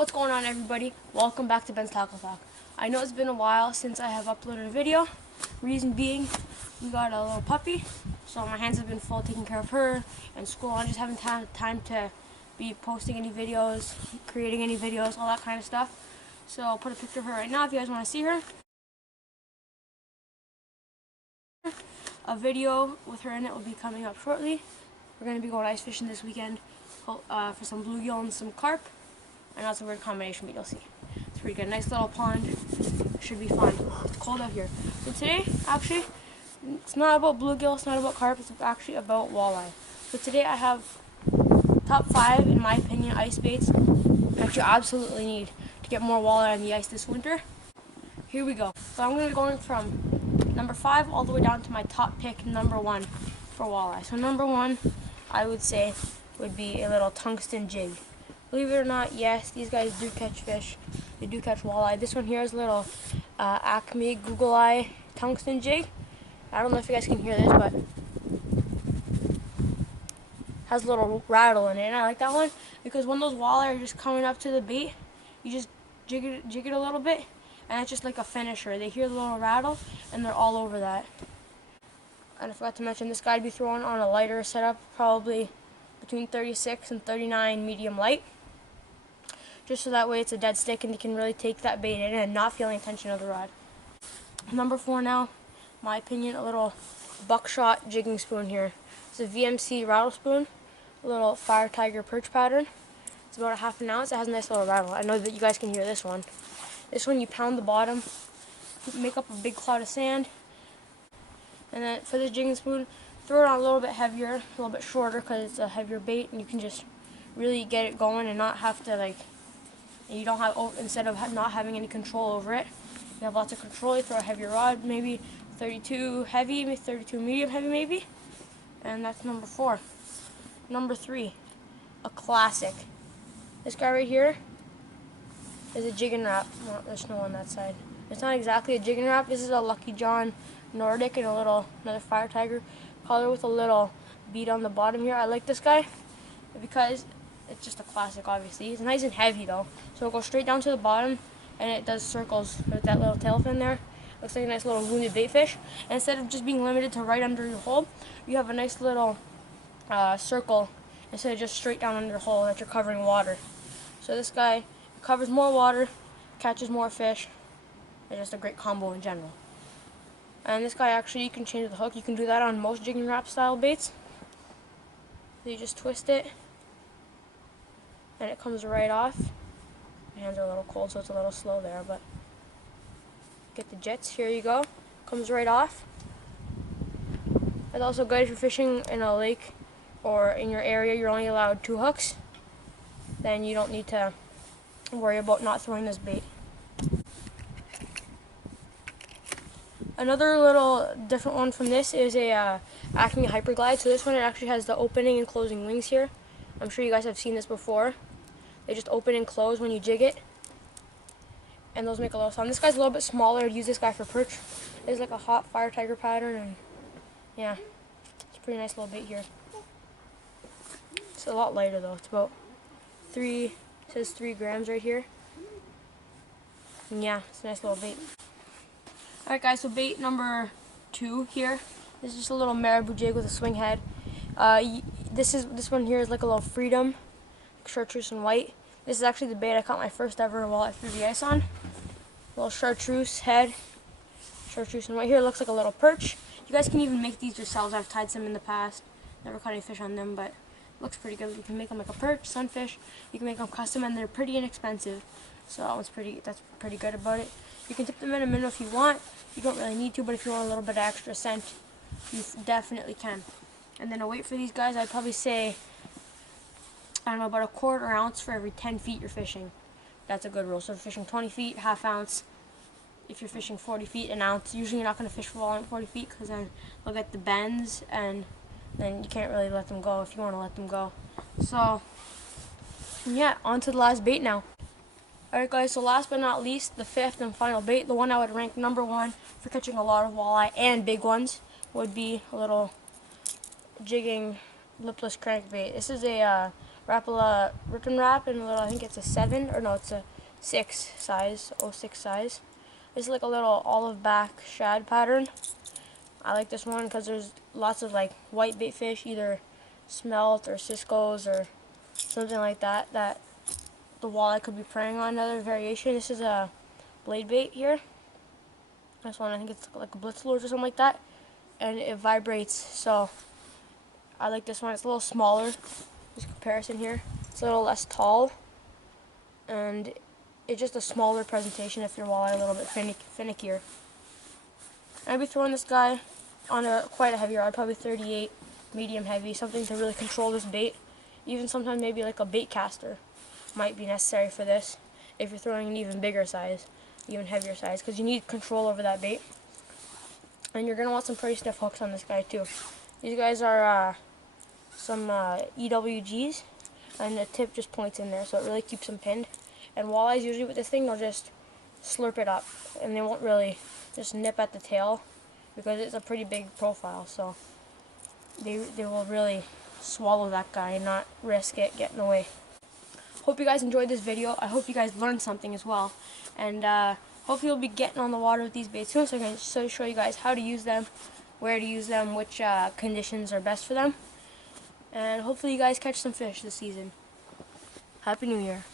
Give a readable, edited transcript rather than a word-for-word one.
What's going on, everybody? Welcome back to Ben's Tackle Talk. I know it's been a while since I have uploaded a video. Reason being, we got a little puppy, so my hands have been full taking care of her and school. I just haven't had time to be posting any videos, creating any videos, all that kind of stuff. So I'll put a picture of her right now if you guys want to see her. A video with her in it will be coming up shortly. We're going to be going ice fishing this weekend for some bluegill and some carp. I know it's a weird combination, but you'll see. It's pretty good. Nice little pond. Should be fun. It's cold out here. So today, actually, it's not about bluegill, it's not about carp, it's actually about walleye. So today I have top 5, in my opinion, ice baits that you absolutely need to get more walleye on the ice this winter. Here we go. So I'm going to be going from number 5 all the way down to my top pick, number 1 for walleye. So number 1, I would say, would be a little tungsten jig. Believe it or not, yes, these guys do catch fish. They do catch walleye. This one here is a little Acme Google Eye tungsten jig. I don't know if you guys can hear this, but has a little rattle in it. And I like that one because when those walleye are just coming up to the bait, you just jig it a little bit, and it's just like a finisher. They hear the little rattle, and they're all over that. And I forgot to mention, this guy would be thrown on a lighter setup, probably between 36 and 39 medium light. Just so that way it's a dead stick and you can really take that bait in and not feel any tension of the rod. Number 4 now, my opinion, a little buckshot jigging spoon here. It's a VMC rattle spoon, a little fire tiger perch pattern. It's about a ½ ounce. It has a nice little rattle. I know that you guys can hear this one. This one, you pound the bottom, make up a big cloud of sand, and then for this jigging spoon, throw it on a little bit heavier, a little bit shorter because it's a heavier bait, and you can just really get it going and not have to you don't have, instead of not having any control over it, you have lots of control. You throw a heavier rod, maybe 32 heavy, maybe 32 medium heavy maybe, and that's number 4. Number 3, a classic. This guy right here is a jig and wrap. No, there's no on that side. It's not exactly a jig and wrap. This is a Lucky John Nordic and another fire tiger color with a little bead on the bottom here. I like this guy because it's just a classic, obviously. It's nice and heavy though, so it goes straight down to the bottom and it does circles with that little tail fin there. Looks like a nice little wounded bait fish. And instead of just being limited to right under your hole, you have a nice little circle instead of just straight down under your hole that you're covering water. So this guy covers more water, catches more fish. It's just a great combo in general. And this guy, actually, you can change the hook. You can do that on most jigging wrap style baits. So you just twist it and it comes right off. My hands are a little cold, so it's a little slow there, but get the jets. Here you go. Comes right off. It's also good if you're fishing in a lake or in your area. You're only allowed 2 hooks. Then you don't need to worry about not throwing this bait. Another little different one from this is a Acme Hyperglide. So this one, it actually has the opening and closing wings here. I'm sure you guys have seen this before. They just open and close when you jig it, and those make a little sound. This guy's a little bit smaller. I'd use this guy for perch. It's like a hot fire tiger pattern, and yeah, it's a pretty nice little bait here. It's a lot lighter though. It's about 3, it says 3 grams right here. And yeah, it's a nice little bait. Alright guys, so bait number 2 here. This is just a little Marabou Jig with a swing head. This one here is like a little Freedom, chartreuse and white. This is actually the bait I caught my first ever walleye through the ice on. A little chartreuse head, chartreuse and white. Here it looks like a little perch. You guys can even make these yourselves. I've tied some in the past. Never caught any fish on them, but it looks pretty good. You can make them like a perch, sunfish. You can make them custom, and they're pretty inexpensive. So that's pretty good about it. You can tip them in a minnow if you want. You don't really need to, but if you want a little bit of extra scent, you definitely can. And then a weight for these guys, I'd probably say, I don't know, about a 1/4 ounce for every 10 feet you're fishing. That's a good rule. So if you're fishing 20 feet, ½ ounce. If you're fishing 40 feet, 1 ounce. Usually you're not going to fish for walleye at 40 feet because then they'll get the bends and then you can't really let them go if you want to let them go. So, yeah, on to the last bait now. Alright guys, so last but not least, the 5th and final bait, the one I would rank number 1 for catching a lot of walleye and big ones, would be a little jigging Lipless Crankbait. This is a rip and wrap in a little, I think it's a 7, or no, it's a 6 size, 06 size. It's like a little olive back shad pattern. I like this one because there's lots of like white bait fish, either smelt or Cisco's or something like that, that the walleye could be preying on. Another variation, this is a blade bait here. This one, I think it's like a blitz lures or something like that, and it vibrates, so I like this one. It's a little smaller, this comparison here. It's a little less tall, and it's just a smaller presentation if your walleye a little bit finickier. And I'd be throwing this guy on quite a heavy rod, probably 38, medium heavy, something to really control this bait. Even sometimes maybe like a bait caster might be necessary for this if you're throwing an even bigger size, even heavier size, because you need control over that bait. And you're going to want some pretty stiff hooks on this guy too. These guys are some EWGs, and the tip just points in there, so it really keeps them pinned. And walleyes usually with this thing, they'll just slurp it up, and they won't really just nip at the tail because it's a pretty big profile, so they will really swallow that guy and not risk it getting away. Hope you guys enjoyed this video. I hope you guys learned something as well, and hopefully you'll be getting on the water with these baits soon, so I can show you guys how to use them, where to use them, which conditions are best for them, and hopefully you guys catch some fish this season. Happy New Year.